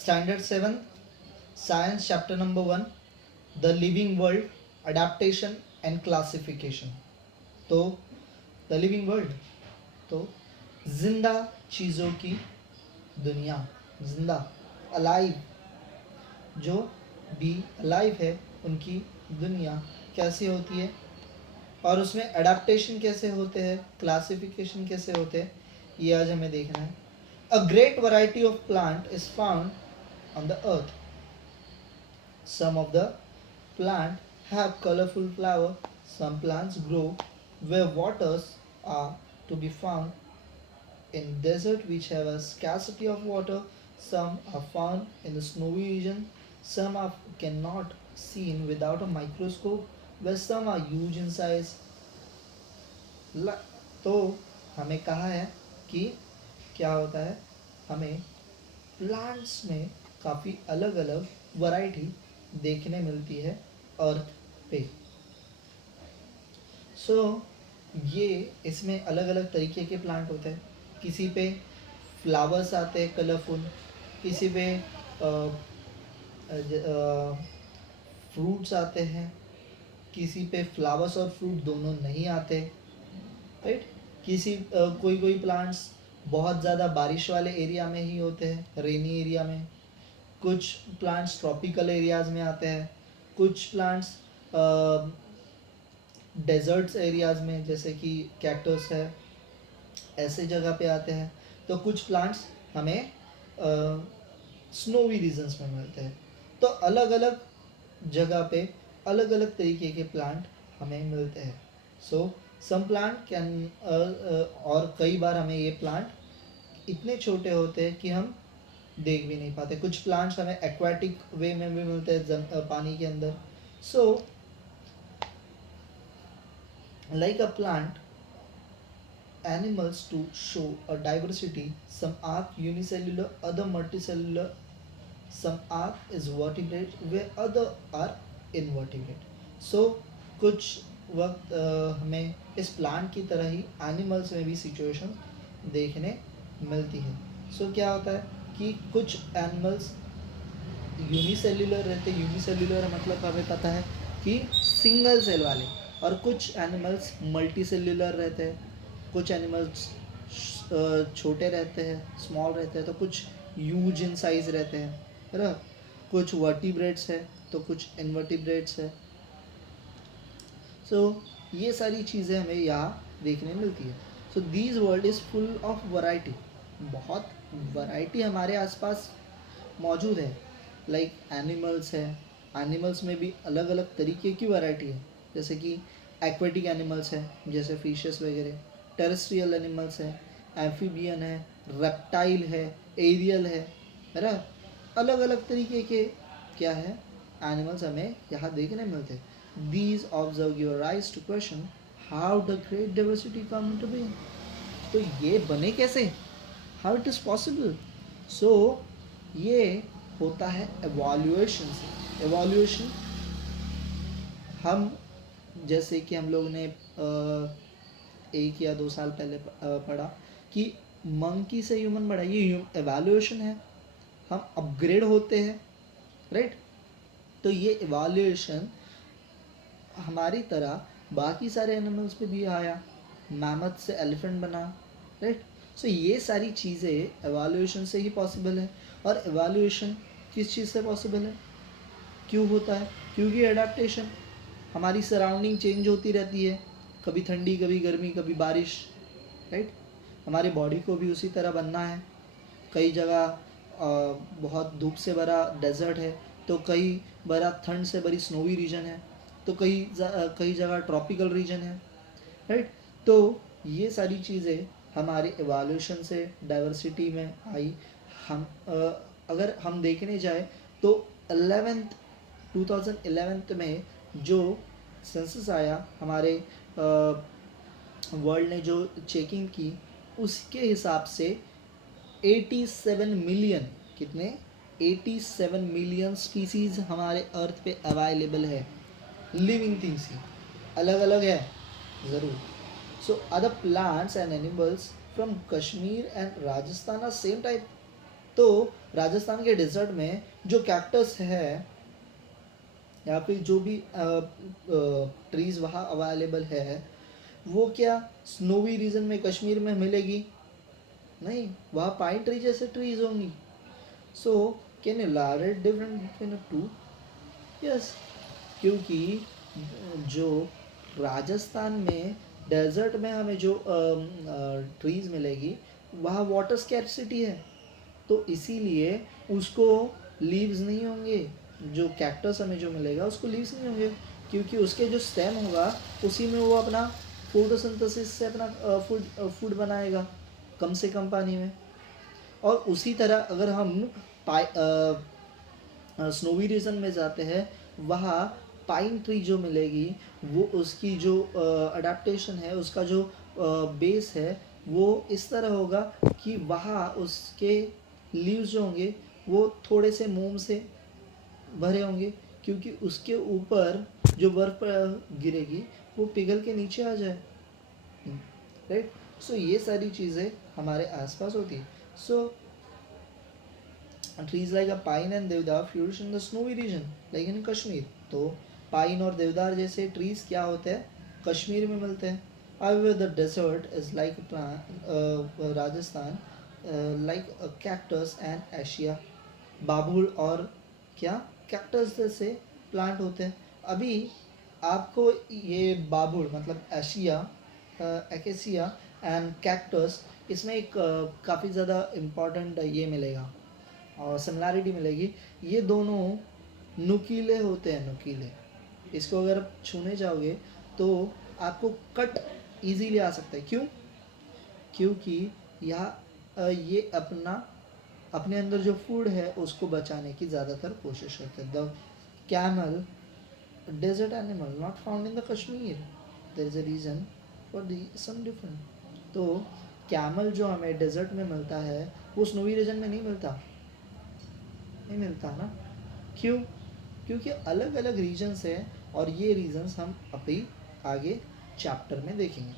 Standard 7, Science chapter number 1, The Living World, Adaptation and Classification. तो the living world, तो जिंदा चीज़ों की दुनिया, जिंदा, अलाइव, जो भी अलाइव है उनकी दुनिया कैसी होती है और उसमें अडेप्टेशन कैसे होते हैं, क्लासिफिकेशन कैसे होते हैं, ये आज हमें देखना है. A great variety of plant is found on the earth. Some of the plant have colorful flower. Some plants grow where waters are to be found in desert which have a scarcity of water. Some are found in the snowy region. Some are cannot seen without a microscope. Where some are huge in size. तो हमें कहा है कि क्या होता है, हमें plants में काफ़ी अलग अलग वैरायटी देखने मिलती है अर्थ पे. सो ये इसमें अलग अलग तरीके के प्लांट होते हैं. किसी पे फ्लावर्स आते हैं कलरफुल, किसी पे फ्रूट्स आते हैं, किसी पे फ्लावर्स और फ्रूट दोनों नहीं आते, राइट. किसी कोई प्लांट्स बहुत ज़्यादा बारिश वाले एरिया में ही होते हैं, रेनी एरिया में. कुछ प्लांट्स ट्रॉपिकल एरियाज में आते हैं. कुछ प्लांट्स डेजर्ट्स एरियाज में, जैसे कि कैक्टस है, ऐसे जगह पे आते हैं. तो कुछ प्लांट्स हमें स्नोवी रीजन्स में मिलते हैं. तो अलग अलग जगह पे अलग अलग तरीके के प्लांट हमें मिलते हैं. सो सम प्लांट कैन और कई बार हमें ये प्लांट इतने छोटे होते हैं कि हम देख भी नहीं पाते. कुछ प्लांट्स हमें एक्वाटिक वे में भी मिलते हैं, पानी के अंदर. So like a plant animals to show a diversity. Some are unicellular, other multicellular. Some are is vertebrate where other are invertebrate. So कुछ वक्त हमें इस प्लांट की तरह ही एनिमल्स में भी सिचुएशन देखने मिलती है. सो क्या होता है कि कुछ एनिमल्स यूनिसेल्युलर रहते हैं. यूनिसेल्युलर मतलब हमें पता है कि सिंगल सेल वाले. और कुछ एनिमल्स मल्टी सेल्युलर रहते हैं. कुछ एनिमल्स छोटे रहते हैं, स्मॉल रहते हैं, तो कुछ ह्यूज इन साइज रहते हैं, है ना. कुछ वर्टिब्रेट्स है तो कुछ इनवर्टिब्रेट्स है. सो ये सारी चीज़ें हमें यहाँ देखने मिलती है. So these world is full of variety. बहुत वैरायटी हमारे आसपास मौजूद है. लाइक एनिमल्स है, एनिमल्स में भी अलग अलग तरीके की वैरायटी है. जैसे कि एक्वेटिक एनिमल्स है, जैसे फिशेस वगैरह. टेरेस्ट्रियल एनिमल्स है, एम्फीबियन है, रेप्टाइल है, एरियल है ना. अलग अलग तरीके के क्या है एनिमल्स हमें यहाँ देखने मिलते हैं. These observe give rise to question how the great diversity come to be. तो ये बने कैसे, how it is possible. So ये होता है एवोल्यूशन से. एवोल्यूशन हम जैसे कि हम लोग ने 1 या 2 साल पहले पढ़ा कि मंकी से ह्यूमन बढ़ा, ये एवोल्यूशन है. हम अपग्रेड होते हैं, राइट. तो ये एवोल्यूशन हमारी तरह बाकी सारे एनिमल्स पे भी आया. मैमथ से एलिफेंट बना, राइट. सो ये सारी चीज़ें एवोल्यूशन से ही पॉसिबल है. और एवोल्यूशन किस चीज़ से पॉसिबल है, क्यों होता है? क्योंकि एडाप्टेशन. हमारी सराउंडिंग चेंज होती रहती है, कभी ठंडी, कभी गर्मी, कभी बारिश, राइट. हमारे बॉडी को भी उसी तरह बनना है. कई जगह बहुत धूप से भरा डेजर्ट है, तो कई बड़ा ठंड से भरी स्नोवी रीजन है, तो कई जगह ट्रॉपिकल रीजन है, राइट. तो ये सारी चीज़ें हमारे एवोल्यूशन से डाइवर्सिटी में आई. हम अगर हम देखने जाए तो 2011 में जो सेंसस आया, हमारे वर्ल्ड ने जो चेकिंग की, उसके हिसाब से 87 मिलियन, कितने, 87 मिलियन स्पीसीज हमारे अर्थ पे अवेलेबल है. लिविंग थिंग्स ही अलग अलग है ज़रूर. So other plants and animals from Kashmir and Rajasthan are same type. तो राजस्थान के डेजर्ट में जो कैक्टस है या फिर जो भी ट्रीज वहाँ अवेलेबल है, वो क्या स्नोवी रीजन में कश्मीर में मिलेगी? नहीं, वहाँ पाइन ट्री जैसे ट्रीज होंगी. So can you elaborate different between the two? Yes, क्योंकि जो राजस्थान में डेजर्ट में हमें जो ट्रीज मिलेगी वहाँ वाटर स्कैर्सिटी है, तो इसीलिए उसको लीव्स नहीं होंगे. जो कैक्टस हमें जो मिलेगा उसको लीव्स नहीं होंगे, क्योंकि उसके जो स्टेम होगा उसी में वो अपना फोटोसिंथेसिस से अपना फूड बनाएगा कम से कम पानी में. और उसी तरह अगर हम स्नोवी रीजन में जाते हैं, वहाँ पाइन ट्री जो मिलेगी वो उसकी जो अडेप्टेशन है, उसका जो बेस है वो इस तरह होगा कि वहाँ उसके लीव्स जो होंगे वो थोड़े से मोम से भरे होंगे, क्योंकि उसके ऊपर जो बर्फ गिरेगी वो पिघल के नीचे आ जाए. राइट. सो ये सारी चीज़ें हमारे आसपास होती है. सो trees like a pine and देवदार flourish in the snowy region like in Kashmir. तो पाइन और देवदार जैसे ट्रीज क्या होते हैं, कश्मीर में मिलते हैं. However, the desert is like Rajasthan like a cactus and acacia. बाबुल और क्या कैक्टस जैसे प्लांट होते हैं. अभी आपको ये बाबुल मतलब एशिया, एकेसिया एंड कैक्टस, इसमें एक काफ़ी ज़्यादा इम्पॉर्टेंट ये मिलेगा और सिमिलैरिटी मिलेगी. ये दोनों नुकीले होते हैं, नुकीले. इसको अगर आप छूने जाओगे तो आपको कट इजीली आ सकता है. क्यों? क्योंकि ये अपने अंदर जो फूड है उसको बचाने की ज़्यादातर कोशिश करते हैं. The camel, desert animal not found in the Kashmir. There is a reason for the some different. तो कैमल जो हमें डेजर्ट में मिलता है वो स्नोवी रीजन में नहीं मिलता ना. क्यों? क्योंकि अलग अलग रीजन्स हैं और ये रीजन्स हम अभी आगे चैप्टर में देखेंगे.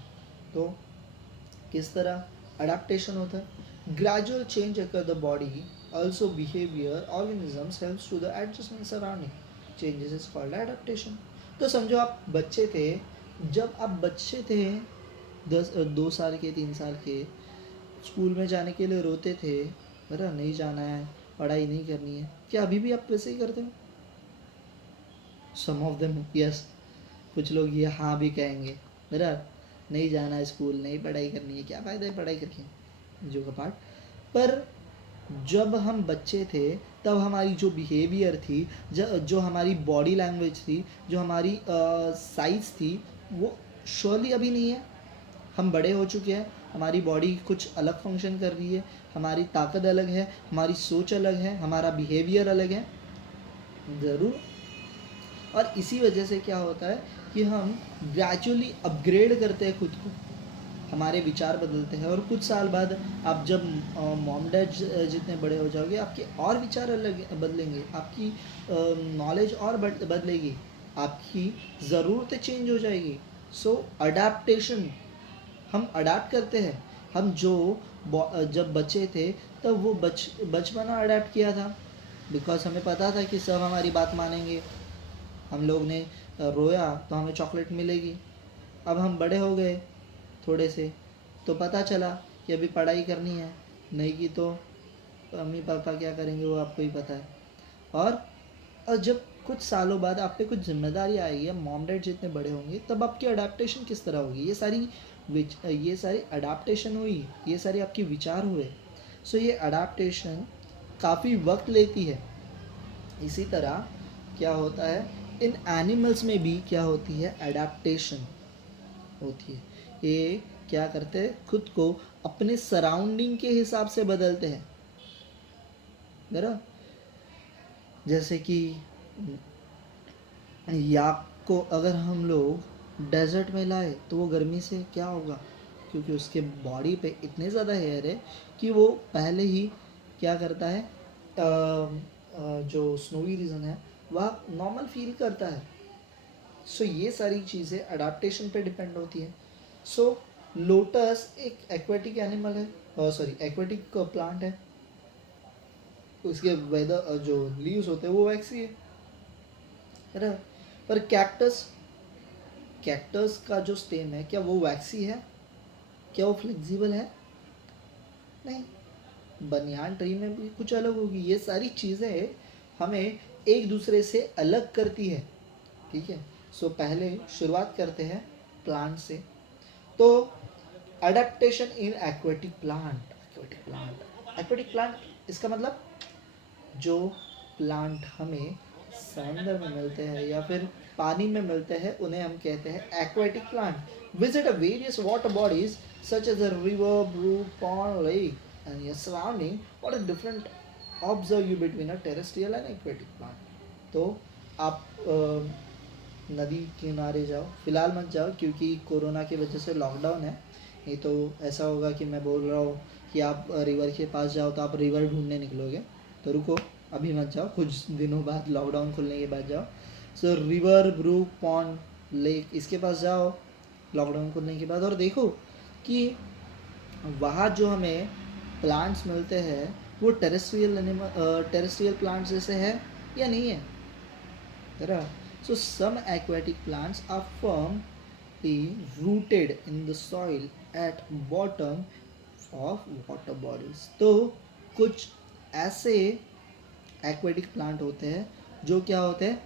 तो किस तरह अडेप्टेशन होता है? Gradual change occur the body also behavior organisms helps to the adjustment surrounding changes is called adaptation. तो समझो आप बच्चे थे, जब आप बच्चे थे 2 साल के 3 साल के, स्कूल में जाने के लिए रोते थे, मेरा नहीं जाना है, पढ़ाई नहीं करनी है. क्या अभी भी आप वैसे ही करते हो? सम ऑफ देम यस. कुछ लोग ये हाँ भी कहेंगे, मेरा नहीं जाना है स्कूल, नहीं पढ़ाई करनी है, क्या फ़ायदा है पढ़ाई करके, जो का पार्ट. पर जब हम बच्चे थे तब हमारी जो बिहेवियर थी, जो हमारी बॉडी लैंग्वेज थी, जो हमारी साइज़ थी, वो श्योरली अभी नहीं है. हम बड़े हो चुके हैं, हमारी बॉडी कुछ अलग फंक्शन कर रही है, हमारी ताकत अलग है, हमारी सोच अलग है, हमारा बिहेवियर अलग है ज़रूर. और इसी वजह से क्या होता है कि हम ग्रेजुअली अपग्रेड करते हैं खुद को, हमारे विचार बदलते हैं. और कुछ साल बाद आप जब मॉम डैड जितने बड़े हो जाओगे, आपके और विचार अलग बदलेंगे, आपकी नॉलेज और बदलेगी, आपकी ज़रूरतें चेंज हो जाएगी. सो अडेप्टेशन, हम अडाप्ट करते हैं. हम जो जब बच्चे थे तब वो बचपना अडेप्ट किया था, बिकॉज हमें पता था कि सब हमारी बात मानेंगे. हम लोग ने रोया तो हमें चॉकलेट मिलेगी. अब हम बड़े हो गए थोड़े से, तो पता चला कि अभी पढ़ाई करनी है, नहीं की तो मम्मी पापा क्या करेंगे वो आपको ही पता है. और जब कुछ सालों बाद आप पे कुछ जिम्मेदारी आएगी, अब मॉम डैड जितने बड़े होंगे, तब आपकी अडेप्टेशन किस तरह होगी. ये सारी अडेप्टेशन हुई, ये सारे आपके विचार हुए. सो ये अडेप्टेशन काफ़ी वक्त लेती है. इसी तरह क्या होता है, इन एनिमल्स में भी क्या होती है, अडेप्टेशन होती है. ये क्या करते हैं, खुद को अपने सराउंडिंग के हिसाब से बदलते हैं. बराबर. जैसे कि याक को अगर हम लोग डेजर्ट में लाए तो वो गर्मी से क्या होगा, क्योंकि उसके बॉडी पे इतने ज़्यादा हेयर है कि वो पहले ही क्या करता है, जो स्नोवी रीजन है वह नॉर्मल फील करता है. सो ये सारी चीज़ें अडाप्टेशन पे डिपेंड होती है. सो लोटस एक एक्वेटिक एनिमल है, एक्वेटिक प्लांट है. उसके वेदर जो लीव्स होते हैं वो वैक्सी है ना। पर कैक्टस, कैक्टस का जो स्टेम है क्या वो वैक्सी है? क्या वो फ्लेक्सिबल है? नहीं। बनियान ट्री में भी कुछ अलग होगी। ये सारी चीज़ें हमें एक दूसरे से अलग करती है, ठीक है। सो पहले शुरुआत करते हैं प्लांट से। तो adaptation in aquatic plant, aquatic plant इसका मतलब जो प्लांट हमें समुद्र में मिलते हैं या फिर पानी में मिलते हैं उन्हें हम कहते हैं aquatic plant. Visit a various water bodies such as a river, brook, pond, lake and your surrounding. What a different observe you between a terrestrial and aquatic plant. तो आप नदी किनारे जाओ, फिलहाल मत जाओ क्योंकि कोरोना की वजह से लॉकडाउन है। नहीं तो ऐसा होगा कि मैं बोल रहा हूँ कि आप रिवर के पास जाओ तो आप रिवर ढूंढने निकलोगे, तो रुको, अभी मत जाओ, कुछ दिनों बाद लॉकडाउन खुलने के बाद जाओ। So river, brook, pond, lake, इसके पास जाओ लॉकडाउन खुलने के बाद और देखो कि वहाँ जो हमें प्लांट्स मिलते हैं वो टेरेस्ट्रियल प्लांट्स जैसे है या नहीं है, है। So some aquatic plants are firmly rooted in the soil at bottom of water bodies. तो कुछ ऐसे एक्वेटिक प्लांट होते हैं जो क्या होते हैं,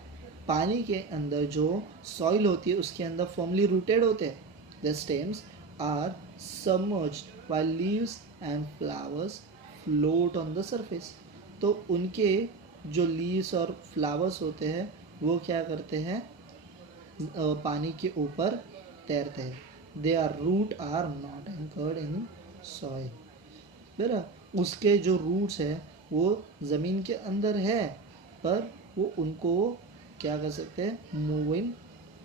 पानी के अंदर जो सॉइल होती है उसके अंदर फर्मली रूटेड होते हैं. The stems are submerged while leaves and flowers float on the surface. तो उनके जो लीव्स और फ्लावर्स होते हैं वो क्या करते हैं, पानी के ऊपर तैरते हैं. They are root are not anchored in soil. बराबर, उसके जो रूट्स है वो ज़मीन के अंदर है पर वो उनको क्या कर सकते हैं, मूव इन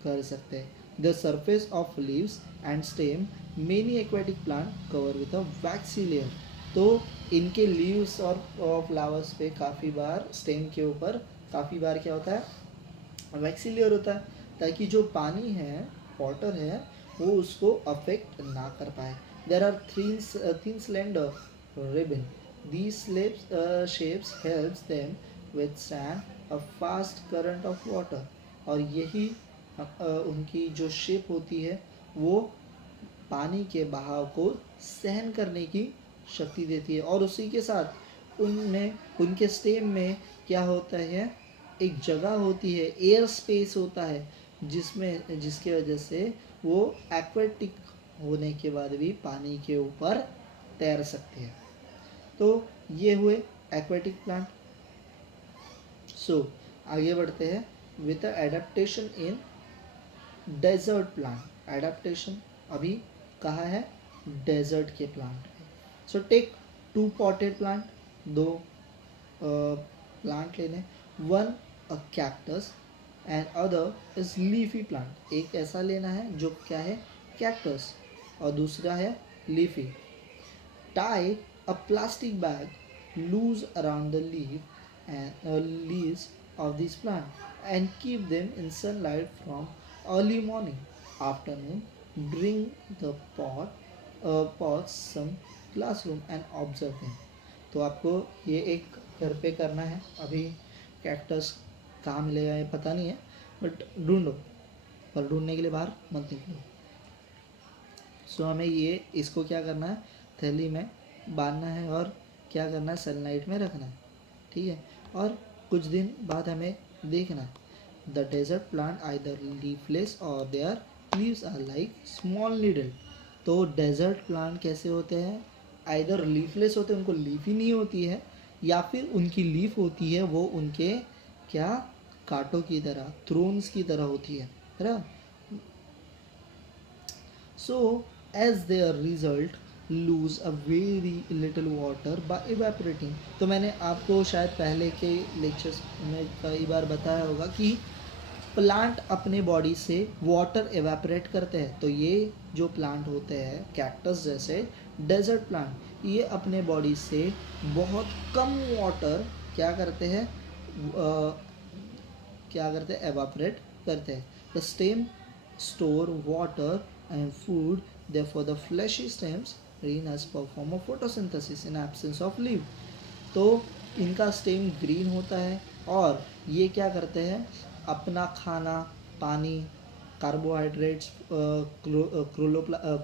कर सकते हैं. The surface of leaves and stem many aquatic plant cover with a waxy layer. तो इनके लीव्स और फ्लावर्स पे काफ़ी बार स्टेम के ऊपर काफ़ी बार क्या होता है, वैक्सी लेयर होता है ताकि जो पानी है, वाटर है, वो उसको अफेक्ट ना कर पाए. There are thin slender ribbon. These shapes helps them withstand a fast current of water. और यही उनकी जो शेप होती है वो पानी के बहाव को सहन करने की शक्ति देती है. और उसी के साथ उनमें, उनके स्टेम में क्या होता है, एक जगह होती है, एयर स्पेस होता है जिसमें, जिसके वजह से वो एक्वेटिक होने के बाद भी पानी के ऊपर तैर सकते हैं. तो ये हुए एक्वेटिक प्लांट. सो आगे बढ़ते हैं with adaptation in desert plant. Adaptation अभी कहा है डेजर्ट के plant. So take 2 potted plant, 2 plant लेने. One a cactus and other is leafy plant. एक ऐसा लेना है जो क्या है, कैक्टस, और दूसरा है leafy. Tie a plastic bag loose around the leaves of this plant and keep them in sunlight from early morning. Afternoon, bring the pots some classroom and observe them. तो आपको ये एक घर पे करना है. अभी कैक्टस कहाँ मिलेगा ये पता नहीं है, बट ढूंढो, पर ढूंढने के लिए बाहर मत निकलो. सो हमें ये इसको क्या करना है, थैली में बांधना है और क्या करना है, सनलाइट में रखना है, ठीक है. और कुछ दिन बाद हमें देखना है. The desert plant either leafless or their leaves are like small needle. तो डेजर्ट प्लांट कैसे होते हैं, आइदर लीफलेस होते हैं, उनको लीफ ही नहीं होती है, या फिर उनकी लीफ होती है वो उनके क्या, कांटों की तरह, थ्रोन्स की तरह होती है ना. So as their result lose a very little water by evaporating. तो मैंने आपको शायद पहले के लेक्चर्स में कई बार बताया होगा कि प्लांट अपने बॉडी से वाटर एवेपोरेट करते हैं. तो ये जो प्लांट होते हैं कैक्टस जैसे डेजर्ट प्लांट, ये अपने बॉडी से बहुत कम वाटर क्या करते हैं, एवेपोरेट करते हैं. The stem store water and food, therefore the fleshy stems green as perform a photosynthesis in absence of leaf. तो इनका स्टेम ग्रीन होता है और ये क्या करते हैं, अपना खाना, पानी, कार्बोहाइड्रेट्स,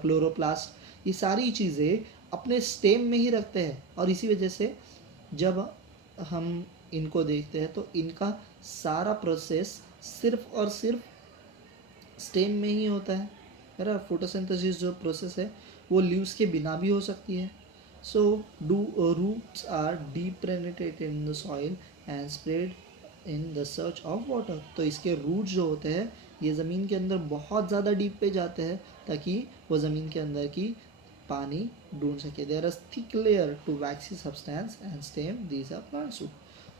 क्लोरोप्लास्ट, ये सारी चीज़ें अपने स्टेम में ही रखते हैं। और इसी वजह से जब हम इनको देखते हैं तो इनका सारा प्रोसेस सिर्फ और सिर्फ स्टेम में ही होता है। मेरा फोटोसिंथेसिस जो प्रोसेस है वो लीव्स के बिना भी हो सकती है। So do roots are deep penetrated in the soil and spread in the search of water. तो इसके रूट्स जो होते हैं ये ज़मीन के अंदर बहुत ज़्यादा डीप पे जाते हैं ताकि वो ज़मीन के अंदर की पानी ढूंढ सके। There are thick layer to waxy substance and stem, these are plant suit.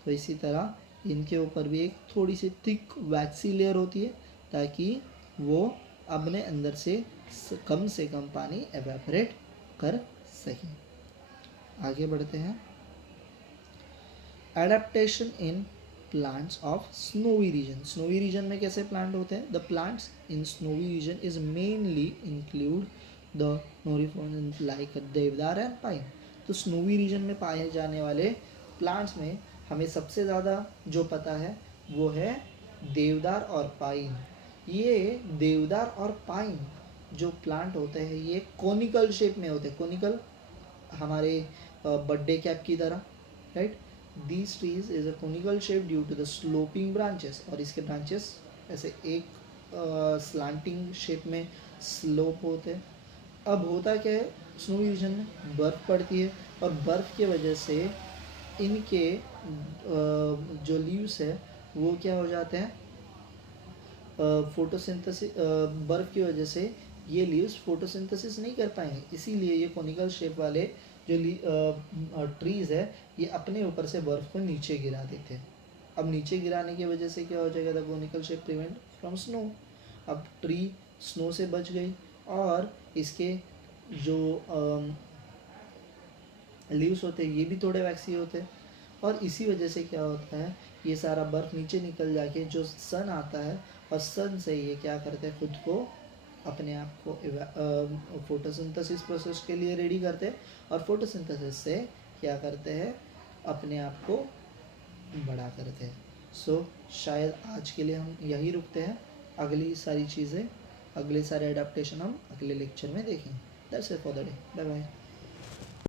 तो इसी तरह इनके ऊपर भी एक थोड़ी सी थिक वैक्सी लेयर होती है ताकि वो अपने अंदर से कम पानी एवेपोरेट कर सकें। आगे बढ़ते हैं। Adaptation in plants of snowy region. Snowy region में कैसे प्लांट होते हैं? The plants in snowy region is mainly include the नोरिफोन लाइक देवदार एंड पाइन। तो स्नोवी रीजन में पाए जाने वाले प्लांट्स में हमें सबसे ज़्यादा जो पता है वो है देवदार और पाइन। ये देवदार और पाइन जो प्लांट होते हैं ये कोनिकल शेप में होते हैं। कोनिकल हमारे बर्थडे कैप की तरह, right. These trees is a conical shape due to the sloping branches. और इसके ब्रांचेस ऐसे एक स्लांटिंग शेप में स्लोप होते हैं। अब होता क्या है, स्नोवी रीजन में बर्फ़ पड़ती है और बर्फ़ की वजह से इनके जो लीव्स है वो क्या हो जाते हैं, फोटोसिंथेसिस, बर्फ़ की वजह से ये लीव्स फोटोसिंथेसिस नहीं कर पाएंगे। इसीलिए ये कोनिकल शेप वाले जो ट्रीज़ है ये अपने ऊपर से बर्फ़ को नीचे गिरा देते हैं। अब नीचे गिराने की वजह से क्या हो जाएगा, the conical shape prevent from snow. अब ट्री स्नो से बच गई और इसके जो लीव्स होते हैं ये भी थोड़े वैक्सी होते हैं। और इसी वजह से क्या होता है, ये सारा बर्फ़ नीचे निकल जाके जो सन आता है और सन से ये क्या करते हैं, खुद को अपने आप को फोटोसिंथेसिस प्रोसेस के लिए रेडी करते हैं और फोटोसिंथेसिस से क्या करते हैं, अपने आप को बड़ा करते हैं। सो शायद आज के लिए हम यही रुकते हैं। अगली सारी चीज़ें, अगले सारे एडाप्टेशन हम अगले लेक्चर में देखेंगे। That's it for the day. Bye bye.